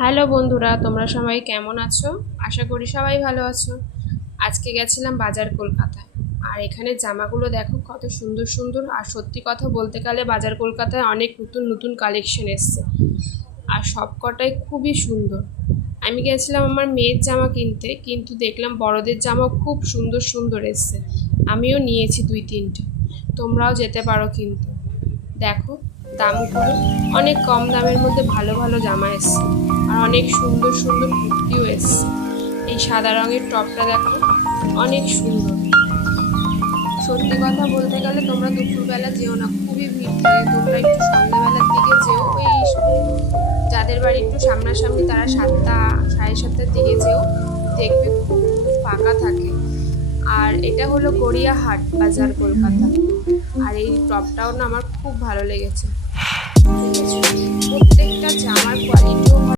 Hello বন্ধুরা, তোমরা সবাই কেমন আছো? আশা করি সবাই ভালো আছো। আজকে গেছিলাম বাজার কলকাতায়। আর এখানে জামাগুলো দেখো কত সুন্দর সুন্দর। আর সত্যি কথা বলতে গেলে বাজার কলকাতায় অনেক নতুন নতুন কালেকশন এসছে, আর সব কটাই খুবই সুন্দর। আমি গেছিলাম আমার মেয়ের জামা কিনতে, কিন্তু দেখলাম বড়দের জামাও খুব সুন্দর সুন্দর এসছে। আমিও নিয়েছি 2-3টে। তোমরাও যেতে পারো কিন্তু। দেখো, দামগুলো অনেক কম দামের মধ্যে ভালো ভালো জামা এসছে, আর অনেক সুন্দর সুন্দর কুর্তিও এসছে। এই সাদা রঙের টপটা দেখো, অনেক সুন্দর। সত্যি কথা বলতে গেলে তোমরা দুপুরবেলা যেও না, খুবই ভিড় থাকে। তোমরা একটু সন্ধ্যাবেলার দিকে যেও, ওই যাদের বাড়ি একটু সামনাসামনি তারা 7টা 7:30টার দিকে যেও, দেখবে খুব ফাঁকা থাকে। আর এটা হলো গড়িয়াহাট বাজার কলকাতা। আর এই টপটাও না আমার খুব ভালো লেগেছে। প্রত্যেকটা জামার কোয়ালিটিও